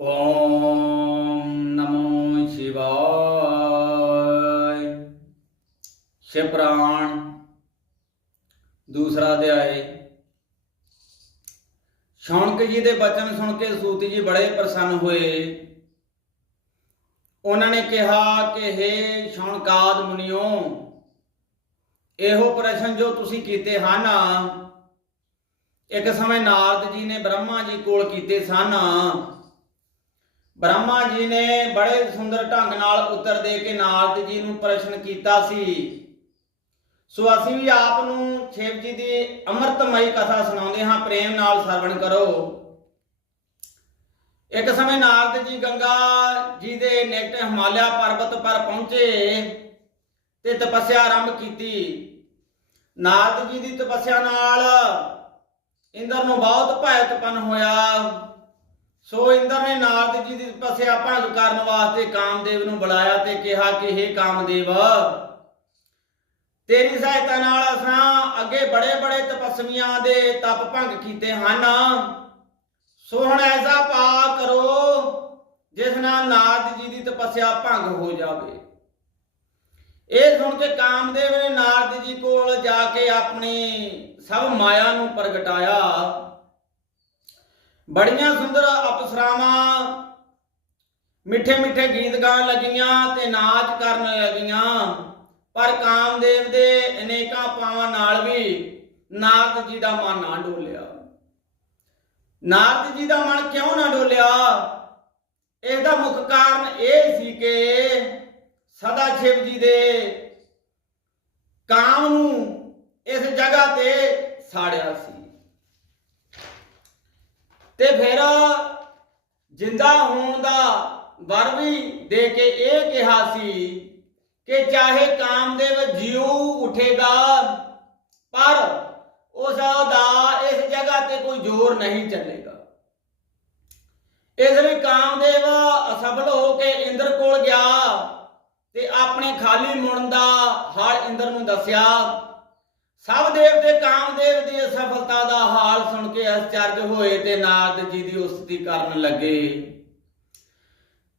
ਓਮ ਨਮੋ ਸ਼ਿਵਾਏ ਸ਼ਿਵ ਪੁਰਾਣ ਦੂਸਰਾ ਅਧਿਆਏ ਸ਼ੌਣਕ ਜੀ ਦੇ ਬਚਨ ਸੁਣ ਕੇ ਸੂਤ ਜੀ ਬੜੇ ਪ੍ਰਸੰਨ ਹੋਏ ਉਹਨਾਂ ਨੇ ਕਿਹਾ ਕਿ हे ਸ਼ੌਣਕਾਦ ਮੁਨਿਓ ਇਹੋ ਪ੍ਰਸ਼ਨ ਜੋ ਤੁਸੀਂ ਕੀਤੇ ਹਨ ਇੱਕ ਸਮੇਂ ਨਾਰਦ ਜੀ ਨੇ ਬ੍ਰਹਮਾ ਜੀ ਕੋਲ ਕੀਤੇ ਸਨ ਬ੍ਰਹਮਾ ਜੀ ਨੇ ਬੜੇ ਸੁੰਦਰ ਢੰਗ ਨਾਲ ਉੱਤਰ ਦੇ ਕੇ ਨਾਰਦ ਜੀ ਨੂੰ ਪ੍ਰਸ਼ਨ ਕੀਤਾ ਸੀ। ਸੋ ਅਸੀਂ ਵੀ ਆਪ ਨੂੰ ਸ਼ਿਵ ਜੀ ਦੀ ਅੰਮ੍ਰਿਤਮਈ ਕਥਾ ਸੁਣਾਉਂਦੇ ਹਾਂ। ਪ੍ਰੇਮ ਨਾਲ ਸਰਵਣ ਕਰੋ। ਇੱਕ ਸਮੇਂ ਨਾਰਦ ਜੀ ਗੰਗਾ ਜੀ ਦੇ ਨਿਕਟ ਹਿਮਾਲਿਆ ਪਰਬਤ ਪਰ ਪਹੁੰਚੇ ਤੇ ਤਪੱਸਿਆ ਆਰੰਭ ਕੀਤੀ। ਨਾਰਦ ਜੀ ਦੀ ਤਪੱਸਿਆ ਨਾਲ ਇੰਦਰ ਨੂੰ ਬਹੁਤ ਭੈ ਉਤਪੰਨ ਹੋਇਆ। ਸੋ ਇੰਦਰ ਨੇ ਨਾਰਦ ਜੀ ਦੀ ਤਪੱਸਿਆ ਭੰਗ ਕਰਨ ਵਾਸਤੇ ਕਾਮਦੇਵ ਨੂੰ ਬੁਲਾਇਆ ਤੇ ਕਿਹਾ ਕਿ हे ਕਾਮਦੇਵ, ਤੇਰੀ ਸਹਾਇਤਾ ਨਾਲ ਅਸਾਂ ਅੱਗੇ ਬੜੇ ਬੜੇ ਤਪਸਵੀਆਂ ਦੇ ਤਪ ਭੰਗ ਕੀਤੇ ਹਨ। ਸੋ ਹੁਣ ਐਸਾ ਪਾ ਕਰੋ ਜਿਸ ਨਾਲ ਨਾਰਦ ਜੀ ਦੀ ਤਪੱਸਿਆ ਭੰਗ ਹੋ ਜਾਵੇ। ਇਹ ਸੁਣ ਕੇ ਕਾਮਦੇਵ ਨੇ ਨਾਰਦ ਜੀ ਕੋਲ ਜਾ ਕੇ ਆਪਣੀ ਸਭ ਮਾਇਆ ਨੂੰ ਪ੍ਰਗਟਾਇਆ। ਬੜੀਆਂ ਸੁੰਦਰ ਅਪਸਰਾਵਾਂ। ਮਿੱਠੇ ਮਿੱਠੇ ਗੀਤ ਗਾਉਣ ਲੱਗੀਆਂ ਤੇ ਨਾਚ ਕਰਨ ਲੱਗੀਆਂ। ਪਰ ਕਾਮਦੇਵ ਦੇ ਅਨੇਕਾਂ ਪਾਵਾਂ ਨਾਲ ਵੀ ਨਾਰਦ ਜੀ ਦਾ ਮਨ ਨਾ ਡੋਲਿਆ। ਨਾਰਦ ਜੀ ਦਾ ਮਨ ਕਿਉਂ ਨਾ ਡੋਲਿਆ? ਇਸ ਦਾ ਮੁੱਖ ਕਾਰਨ ਇਹ ਸੀ ਕਿ ਸਦਾ ਸ਼ਿਵ ਜੀ ਦੇ ਕਾਮ ਨੂੰ ਇਸ ਜਗ੍ਹਾ ਤੇ ਸਾੜਿਆ ਸੀ। ਤੇ ਫਿਰ ਜਿੰਦਾ ਹੋਣ ਦਾ ਵਰ ਵੀ ਦੇ ਕੇ ਇਹ ਕਿਹਾ ਸੀ ਕਿ ਚਾਹੇ ਕਾਮਦੇਵ ਜਿਉ ਉਠੇਗਾ, ਪਰ ਉਸ ਦਾ ਇਸ ਜਗ੍ਹਾ ਤੇ ਕੋਈ ਜ਼ੋਰ ਨਹੀਂ ਚੱਲੇਗਾ। ਇਸ ਲਈ ਕਾਮਦੇਵ ਅਸਫਲ ਹੋ ਕੇ ਇੰਦਰ ਕੋਲ ਗਿਆ ਤੇ ਆਪਣੇ ਖਾਲੀ ਮੁੜਨ ਦਾ ਹਾਲ ਇੰਦਰ ਨੂੰ ਦੱਸਿਆ ਸਭ ਦੇਵਤੇ ਕਾਮਦੇਵ ਦੀ ਅਸਫਲਤਾ ਦਾ ਹਾਲ ਸੁਣ ਕੇ ਅਚਰਜ ਹੋਏ ਤੇ ਨਾਰਦ ਜੀ ਦੀ ਉਸਤਤੀ ਕਰਨ ਲੱਗੇ।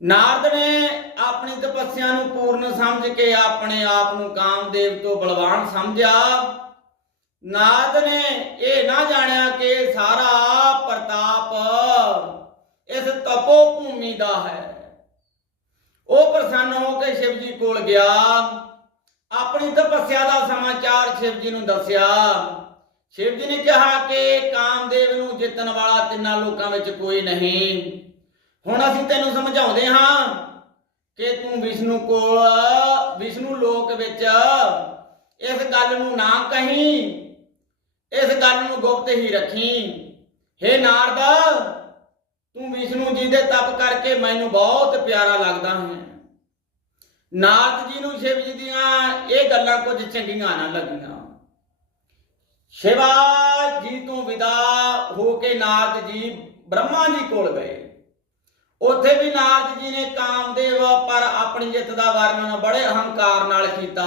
ਨਾਰਦ ਨੇ ਆਪਣੀ ਤਪੱਸਿਆ ਨੂੰ ਪੂਰਨ ਸਮਝ ਕੇ ਆਪਣੇ ਆਪ ਨੂੰ ਕਾਮਦੇਵ ਤੋਂ ਬਲਵਾਨ ਸਮਝਿਆ। ਨਾਰਦ ਨੇ ਇਹ ਨਾ ਜਾਣਿਆ ਕਿ ਸਾਰਾ ਪ੍ਰਤਾਪ ਇਸ ਤਪੋ ਭੂਮੀ ਦਾ ਹੈ। ਉਹ ਪ੍ਰਸੰਨ ਹੋ ਕੇ ਸ਼ਿਵ ਜੀ ਕੋਲ ਗਿਆ। ਆਪਣੀ ਤਪੱਸਿਆ ਦਾ ਸਮਾਚਾਰ ਸ਼ਿਵ ਜੀ ਨੂੰ ਦੱਸਿਆ। ਸ਼ਿਵ ਜੀ ਨੇ ਕਿਹਾ ਕਿ ਕਾਮਦੇਵ ਨੂੰ ਜਿੱਤਣ ਵਾਲਾ ਤਿੰਨਾਂ ਲੋਕਾਂ ਵਿੱਚ ਕੋਈ ਨਹੀਂ। ਹੁਣ ਅਸੀਂ ਤੈਨੂੰ ਸਮਝਾਉਂਦੇ ਹਾਂ ਕਿ ਤੂੰ ਵਿਸ਼ਨੂੰ ਕੋਲ, ਵਿਸ਼ਨੂੰ ਲੋਕ ਵਿੱਚ ਇਸ ਗੱਲ ਨੂੰ ਨਾ ਕਹੀਂ, ਇਸ ਗੱਲ ਨੂੰ ਗੁਪਤ ਹੀ ਰੱਖੀ। हे ਨਾਰਦ, ਤੂੰ ਵਿਸ਼ਨੂੰ ਜੀ ਦੇ ਤਪ ਕਰਕੇ ਮੈਨੂੰ ਬਹੁਤ ਪਿਆਰਾ ਲੱਗਦਾ ਹੈ। ਨਾਰਦ ਜੀ ਨੂੰ ਸ਼ਿਵ ਜੀ ਦੀਆਂ ਇਹ ਗੱਲਾਂ ਕੁਝ ਚੰਗੀਆਂ ਨਾ ਲੱਗੀਆਂ। ਸ਼ਿਵਾ ਜੀ ਤੋਂ ਵਿਦਾ ਹੋ ਕੇ ਨਾਰਦ ਜੀ ਬ੍ਰਹਮਾ ਜੀ ਕੋਲ ਗਏ। ਉੱਥੇ ਵੀ ਨਾਰਦ ਜੀ ਨੇ ਕਾਮਦੇਵ ਪਰ ਆਪਣੀ ਜਿੱਤ ਦਾ ਵਰਣਨ ਬੜੇ ਅਹੰਕਾਰ ਨਾਲ ਕੀਤਾ।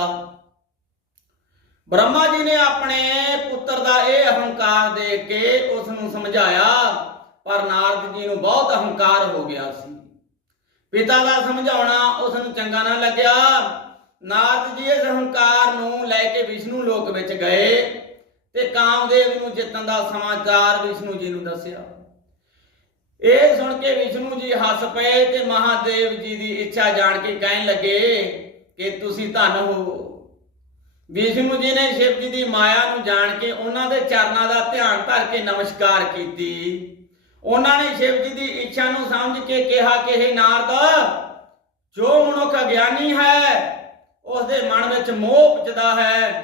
ਬ੍ਰਹਮਾ ਜੀ ਨੇ ਆਪਣੇ ਪੁੱਤਰ ਦਾ ਇਹ ਅਹੰਕਾਰ ਦੇਖ ਕੇ ਉਸ ਨੂੰ ਸਮਝਾਇਆ, ਪਰ ਨਾਰਦ ਜੀ ਨੂੰ ਬਹੁਤ ਅਹੰਕਾਰ ਹੋ ਗਿਆ ਸੀ। ਪਿਤਾ ਦਾ ਸਮਝਾਉਣਾ ਉਸ ਨੂੰ ਚੰਗਾ ਨਾ ਲੱਗਿਆ। ਨਾਰਦ ਜੀ ਇਸ ਹੰਕਾਰ ਨੂੰ ਲੈ ਕੇ ਵਿਸ਼ਨੂੰ ਲੋਕ ਵਿੱਚ ਗਏ ਤੇ ਕਾਮਦੇਵ ਨੂੰ ਜਿੱਤਣ ਦਾ ਸਮਾਚਾਰ ਵਿਸ਼ਨੂੰ ਜੀ ਨੂੰ ਦੱਸਿਆ। ਇਹ ਸੁਣ ਕੇ ਵਿਸ਼ਨੂੰ ਜੀ ਹੱਸ ਪਏ ਤੇ ਮਹਾਦੇਵ ਜੀ ਦੀ ਇੱਛਾ ਜਾਣ ਕੇ ਕਹਿਣ ਲੱਗੇ ਕਿ ਤੁਸੀਂ ਧਨ ਹੋ। ਵਿਸ਼ਨੂੰ ਜੀ ਨੇ ਸ਼ਿਵ ਜੀ ਦੀ ਮਾਇਆ ਨੂੰ ਜਾਣ ਕੇ ਉਹਨਾਂ ਦੇ ਚਰਨਾਂ ਦਾ ਧਿਆਨ ਧਰ ਕੇ ਨਮਸਕਾਰ ਕੀਤੀ। ਉਹਨਾਂ ਨੇ ਸ਼ਿਵ ਜੀ ਦੀ ਇੱਛਾ ਨੂੰ ਸਮਝ ਕੇ ਕਿਹਾ ਕਿ ਇਹ ਨਾਰਦ, ਜੋ ਮਨੁੱਖ ਅਗਿਆਨੀ ਹੈ ਉਸ ਦੇ ਮਨ ਵਿੱਚ ਮੋਹ ਉਪਜਦਾ ਹੈ।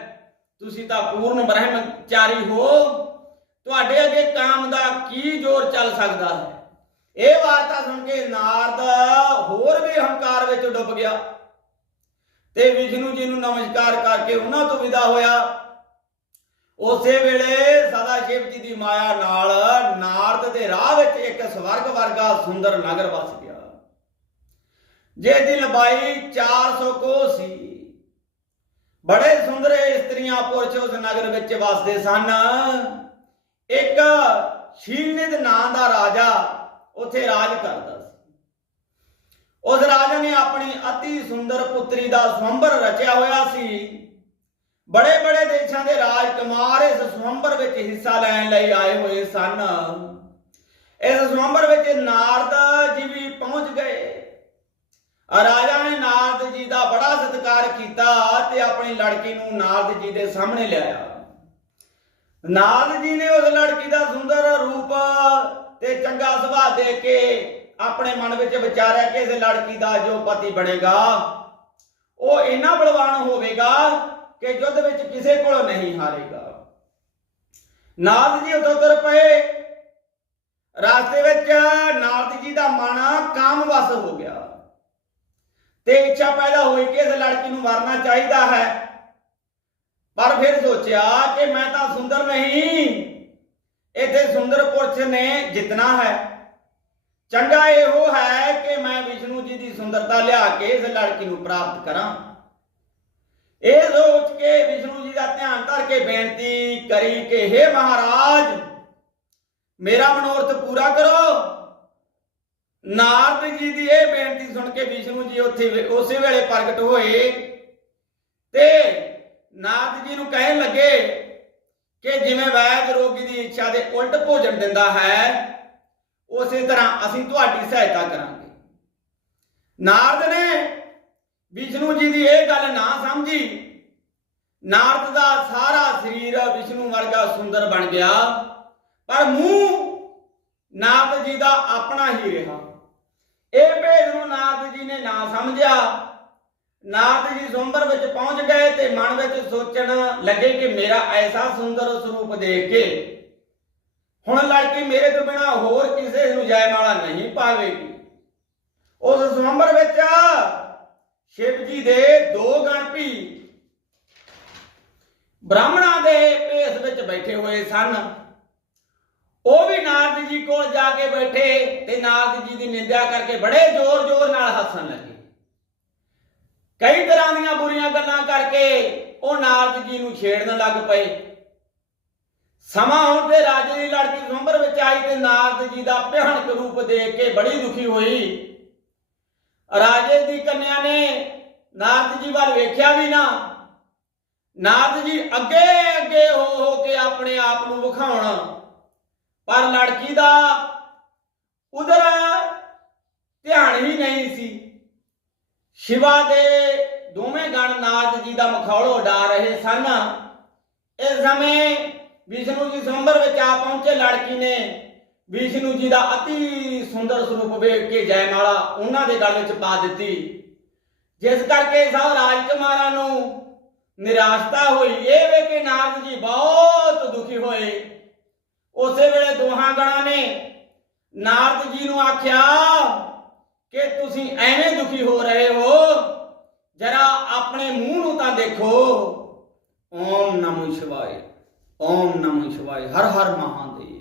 ਤੁਸੀਂ ਤਾਂ ਪੂਰਨ ਬ੍ਰਹਮਚਾਰੀ ਹੋ। ਤੁਹਾਡੇ ਅੱਗੇ ਕਾਮ ਦਾ ਕੀ ਜ਼ੋਰ ਚੱਲ ਸਕਦਾ ਹੈ? ਇਹ ਵਾਰਤਾ ਸੁਣ ਕੇ ਨਾਰਦ ਹੋਰ ਵੀ ਹੰਕਾਰ ਵਿੱਚ ਡੁੱਬ ਗਿਆ। ਤੇ ਵਿਸ਼ਨੂੰ ਜੀ ਨੂੰ ਨਮਸਕਾਰ ਕਰਕੇ ਉਹਨਾਂ ਤੋਂ ਵਿਦਾ ਹੋਇਆ। ਉਸੇ ਵੇਲੇ ਸਦਾ ਸ਼ਿਵ ਜੀ ਦੀ ਮਾਇਆ ਨਾਲ ਨਾਰਦ ਦੇ ਰਾਹ ਵਿੱਚ ਇੱਕ ਸਵਰਗ ਵਰਗਾ ਸੁੰਦਰ ਨਗਰ ਵਸ ਗਿਆ। ਜਿਸ ਦੀ ਲੰਬਾਈ 400 ਕੋਹ ਸੀ। ਬੜੇ ਸੁੰਦਰ ਇਸਤਰੀਆਂ ਪੁਰਸ਼ ਉਸ ਨਗਰ ਵਿੱਚ ਵਸਦੇ ਸਨ। ਇੱਕ ਸ਼ੀਲਨਿਦ ਨਾਂ ਦਾ ਰਾਜਾ ਉੱਥੇ ਰਾਜ ਕਰਦਾ ਸੀ। ਉਸ ਰਾਜਾ ਨੇ ਆਪਣੀ ਅਤੀ ਸੁੰਦਰ ਪੁੱਤਰੀ ਦਾ ਸਵੰਬਰ ਰਚਿਆ ਹੋਇਆ ਸੀ। ਬੜੇ ਬੜੇ ਦੇਸ਼ਾਂ ਦੇ ਰਾਜਕੁਮਾਰ ਇਸ ਸਵੰਬਰ ਵਿੱਚ ਹਿੱਸਾ ਲੈਣ ਲਈ ਆਏ ਹੋਏ ਸਨ। ਇਸ ਸਵੰਬਰ ਵਿੱਚ ਨਾਰਦ ਜੀ ਵੀ ਪਹੁੰਚ ਗਏ। ਰਾਜਾ ਨੇ ਨਾਰਦ ਜੀ ਦਾ ਬੜਾ ਸਤਿਕਾਰ ਕੀਤਾ ਤੇ ਆਪਣੀ ਲੜਕੀ ਨੂੰ ਨਾਰਦ ਜੀ ਦੇ ਸਾਹਮਣੇ ਲਿਆਇਆ। ਨਾਰਦ ਜੀ ਨੇ ਉਸ ਲੜਕੀ ਦਾ ਸੁੰਦਰ ਰੂਪ ਤੇ ਚੰਗਾ ਸੁਭਾਅ ਦੇ ਕੇ ਆਪਣੇ ਮਨ ਵਿੱਚ ਵਿਚਾਰਿਆ ਕਿ ਇਸ ਲੜਕੀ ਦਾ ਜੋ ਪਤੀ ਬਣੇਗਾ, ਉਹ ਇੰਨਾ ਬਲਵਾਨ ਹੋਵੇਗਾ ਕਿ ਯੁੱਧ ਵਿੱਚ ਕਿਸੇ ਕੋਲ ਨਹੀਂ ਹਾਰੇਗਾ। ਨਾਰਦ ਜੀ ਉਦੋਂ ਪਏ। ਰਾਸਤੇ ਵਿੱਚ ਨਾਰਦ ਜੀ ਦਾ ਮਨ ਕਾਮਵਸ ਹੋ ਗਿਆ। ਤੇ ਇੱਛਾ ਪੈਦਾ ਹੋਈ ਕਿ ਇਸ ਲੜਕੀ ਨੂੰ ਮਾਰਨਾ ਚਾਹੀਦਾ ਹੈ। ਪਰ ਫਿਰ ਸੋਚਿਆ ਕਿ ਮੈਂ ਤਾਂ ਸੁੰਦਰ ਨਹੀਂ। ਇੱਥੇ ਸੁੰਦਰ ਪੁਰਸ਼ ਨੇ ਜਿੱਤਣਾ ਹੈ। ਚੰਗਾ ਇਹੋ ਹੈ ਕਿ ਮੈਂ ਵਿਸ਼ਨੂੰ ਜੀ ਦੀ ਸੁੰਦਰਤਾ ਲਿਆ ਕੇ ਇਸ ਲੜਕੀ ਨੂੰ ਪ੍ਰਾਪਤ ਕਰਾਂ। ਇਹ ਸੋਚ ਕੇ ਵਿਸ਼ਨੂੰ ਜੀ ਦਾ ਧਿਆਨ ਧਰ ਕੇ ਬੇਨਤੀ ਕਰੀ ਕਿ हे ਮਹਾਰਾਜ, ਮੇਰਾ ਮਨੋਰਥ ਪੂਰਾ ਕਰੋ। ਨਾਰਦ ਜੀ ਦੀ ਇਹ ਬੇਨਤੀ ਸੁਣ ਕੇ ਵਿਸ਼ਨੂੰ ਜੀ ਉੱਥੇ ਉਸੇ ਵੇਲੇ ਪ੍ਰਗਟ ਹੋਏ ਤੇ ਨਾਰਦ ਜੀ ਨੂੰ ਕਹਿਣ ਲੱਗੇ ਕਿ ਜਿਵੇਂ ਵੈਦ ਰੋਗੀ ਦੀ ਇੱਛਾ ਦੇ ਉਲਟ ਭੋਜਨ ਦਿੰਦਾ ਹੈ, ਉਸੇ ਤਰ੍ਹਾਂ ਅਸੀਂ ਤੁਹਾਡੀ ਸਹਾਇਤਾ ਕਰਾਂਗੇ। ਨਾਰਦ ਨੇ ਵਿਸ਼ਨੂੰ ਜੀ ਦੀ ਇਹ ਗੱਲ ਨਾ ਸਮਝੀ। ਨਾਰਦ ਦਾ ਸਾਰਾ ਸਰੀਰ ਵਿਸ਼ਨੂੰ ਵਰਗਾ ਸੁੰਦਰ ਬਣ ਗਿਆ। ਪਰ ਮੂੰਹ ਨਾਰਦ ਜੀ ਦਾ ਆਪਣਾ ਹੀ ਰਿਹਾ। ਇਹ ਭੇਦ ਨੂੰ ਨਾਰਦ ਜੀ ਨੇ ਨਾ ਸਮਝਿਆ। ਨਾਰਦ ਜੀ ਸੁੰਬਰ ਵਿੱਚ ਪਹੁੰਚ ਗਏ ਤੇ ਮਨ ਵਿੱਚ ਸੋਚਣ ਲੱਗੇ ਕਿ ਮੇਰਾ ਐਸਾ ਸੁੰਦਰ ਸਰੂਪ ਦੇਖ ਕੇ ਹੁਣ ਲੜਕੀ ਮੇਰੇ ਤੋਂ ਬਿਨਾ ਹੋਰ ਕਿਸੇ ਨੂੰ ਜੈਮਾਲਾ ਨਹੀਂ ਪਾਵੇਗੀ। ਉਸ ਸੁੰਬਰ ਵਿੱਚ ਸ਼ਿਵ ਜੀ ਦੇ ਦੋ ਗਣਪੀ ਬ੍ਰਾਹਮਣਾਂ ਦੇ ਭੇਸ ਵਿੱਚ ਬੈਠੇ ਹੋਏ ਸਨ। ਉਹ ਵੀ ਨਾਰਦ ਜੀ ਕੋਲ ਜਾ ਕੇ ਬੈਠੇ ਤੇ ਨਾਰਦ ਜੀ ਦੀ ਨਿੰਦਿਆ ਕਰਕੇ ਬੜੇ ਜ਼ੋਰ-ਜ਼ੋਰ ਨਾਲ ਹੱਸਣ ਲੱਗੇ। ਕਈ ਤਰ੍ਹਾਂ ਦੀਆਂ ਬੁਰੀਆਂ ਗੱਲਾਂ ਕਰਕੇ ਉਹ ਨਾਰਦ ਜੀ ਨੂੰ ਛੇੜਨ ਲੱਗ ਪਏ। ਸਮਾਂ ਆਉਣ ਤੇ ਰਾਜੇ ਦੀ ਲੜਕੀ ਸੁੰਬਰ ਵਿੱਚ ਆਈ ਤੇ ਨਾਰਦ ਜੀ ਦਾ ਭਿਆਨਕ ਰੂਪ ਦੇਖ ਕੇ ਬੜੀ ਦੁਖੀ ਹੋਈ। ਰਾਜੇ ਦੀ ਕੰਨਿਆ ਨੇ ਨਾਰਦ ਜੀ ਵੱਲ ਵੇਖਿਆ ਵੀ ਨਾ। ਨਾਰਦ ਜੀ ਅੱਗੇ ਅੱਗੇ ਹੋ ਹੋ ਕੇ ਆਪਣੇ ਆਪ ਨੂੰ ਵਿਖਾਉਣ। ਪਰ ਲੜਕੀ ਦਾ ਉਧਰ ਧਿਆਨ ਹੀ ਨਹੀਂ ਸੀ। ਸ਼ਿਵਾ ਦੇ ਦੋਵੇਂ ਗਣ ਨਾਰਦ ਜੀ ਦਾ ਮਖੌਲ ਉਡਾ ਰਹੇ ਸਨ। ਇਸ ਸਮੇਂ ਵਿਸ਼ਨੂੰ ਜੀ ਸੰਭਰ ਵਿੱਚ ਆ ਪਹੁੰਚੇ ਲੜਕੀ ਨੇ ਵਿਸ਼ਨੂੰ ਜੀ ਦਾ ਅਤੀ ਸੁੰਦਰ ਸਰੂਪ ਵੇਖ ਕੇ ਜੈਮਾਲਾ ਉਹਨਾਂ ਦੇ ਗਲ ਵਿੱਚ ਪਾ ਦਿੱਤੀ। ਜਿਸ ਕਰਕੇ ਸਭ ਰਾਜਕੁਮਾਰਾਂ ਨੂੰ ਨਿਰਾਸ਼ਤਾ ਹੋਈ। ਇਹ ਵੇਖ ਕੇ ਨਾਰਦ ਜੀ ਬਹੁਤ ਦੁਖੀ ਹੋਏ। ਉਸੇ ਵੇਲੇ ਦੋਹਾਂ ਗਣਾਂ ਨੇ ਨਾਰਦ ਜੀ ਨੂੰ ਆਖਿਆ ਕਿ ਤੁਸੀਂ ਐਵੇਂ ਦੁਖੀ ਹੋ ਰਹੇ ਹੋ, ਜਰਾ ਆਪਣੇ ਮੂੰਹ ਨੂੰ ਤਾਂ ਦੇਖੋ। ਓਮ ਨਮੋ ਸ਼ਿਵਾਏ, ਓਮ ਨਮੋ ਸ਼ਿਵਾਏ, ਹਰ ਹਰ ਮਹਾਦੇਵ।